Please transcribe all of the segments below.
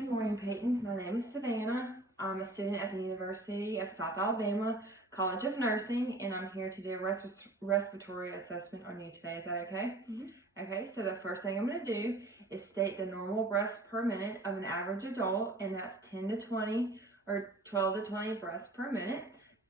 Good morning, Peyton. My name is Savannah. I'm a student at the University of South Alabama College of Nursing, and I'm here to do a respiratory assessment on you today. Is that okay? Mm-hmm. Okay, so the first thing I'm going to do is state the normal breaths per minute of an average adult, and that's 10 to 20 or 12 to 20 breaths per minute.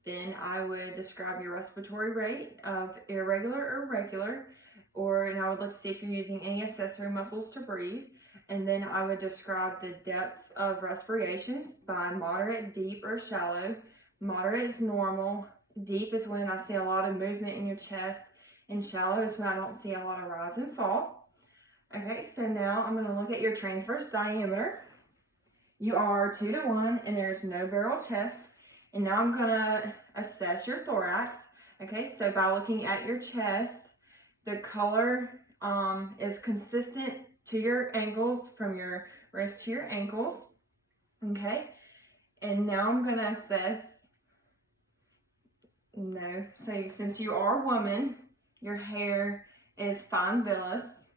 Then I would describe your respiratory rate of irregular or regular, and I would look to see if you're using any accessory muscles to breathe. And then I would describe the depths of respirations by moderate, deep, or shallow. Moderate is normal. Deep is when I see a lot of movement in your chest. And shallow is when I don't see a lot of rise and fall. Okay, so now I'm going to look at your transverse diameter. You are 2 to 1, and there's no barrel chest. And now I'm going to assess your thorax. Okay, so by looking at your chest, the color is consistent to your ankles, from your wrist to your ankles. Okay, and now I'm going to assess, so since you are a woman, your hair is fine villus.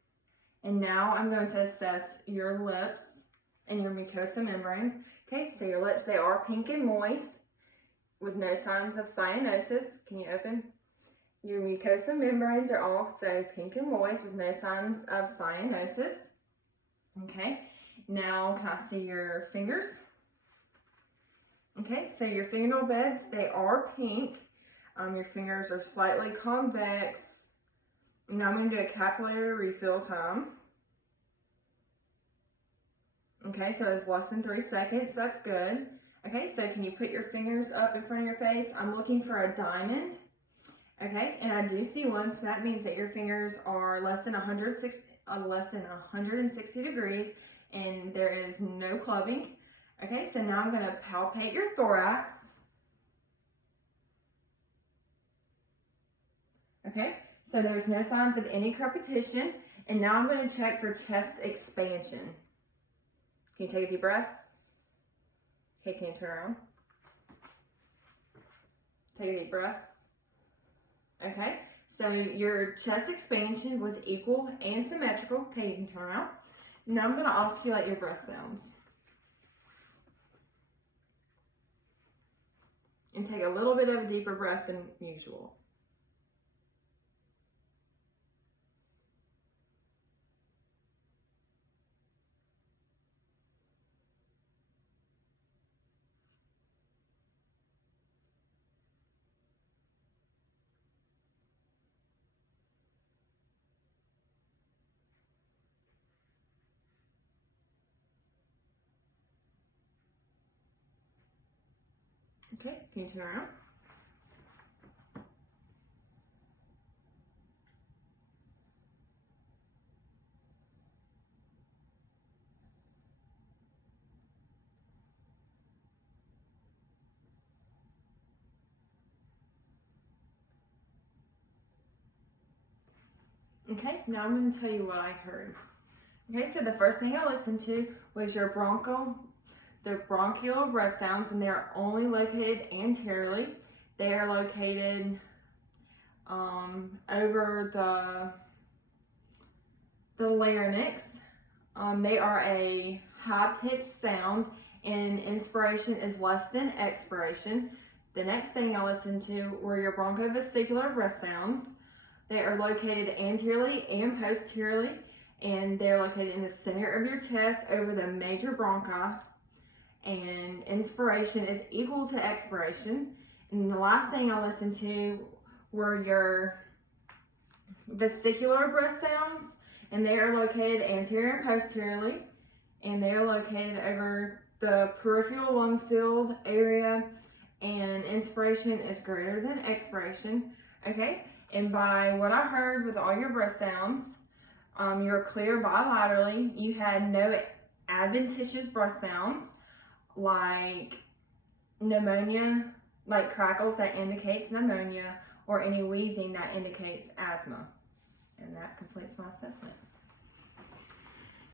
And now I'm going to assess your lips and your mucosa membranes. Okay, so your lips, they are pink and moist with no signs of cyanosis. Can you open? Your mucosa membranes are also pink and moist with no signs of cyanosis. Okay, now can I see your fingers? Okay, so your fingernail beds, they are pink. Your fingers are slightly convex. Now I'm going to do a capillary refill time. Okay, so it's less than 3 seconds. That's good. Okay, so can you put your fingers up in front of your face? I'm looking for a diamond. Okay, and I do see one, so that means that your fingers are less than 160 degrees, and there is no clubbing. Okay, so now I'm going to palpate your thorax. Okay, so there's no signs of any crepitations, and now I'm going to check for chest expansion. Can you take a deep breath? Okay, can you turn around? Take a deep breath. Okay, so your chest expansion was equal and symmetrical. Okay, you can turn around. Now I'm going to osculate your breath sounds. And take a little bit of a deeper breath than usual. Okay, can you turn around? Okay, now I'm going to tell you what I heard. Okay, so the first thing I listened to was your bronchial breath sounds, and they're only located anteriorly. They are located over the larynx. They are a high-pitched sound, and inspiration is less than expiration. The next thing I listened to were your bronchovesicular breath sounds. They are located anteriorly and posteriorly, and they're located in the center of your chest over the major bronchi. And inspiration is equal to expiration. And the last thing I listened to were your vesicular breath sounds, and they are located anterior and posteriorly, and they are located over the peripheral lung field area, and inspiration is greater than expiration. Okay, and by what I heard with all your breath sounds, you're clear bilaterally. You had no adventitious breath sounds, like pneumonia, like crackles that indicates pneumonia, or any wheezing that indicates asthma. And that completes my assessment.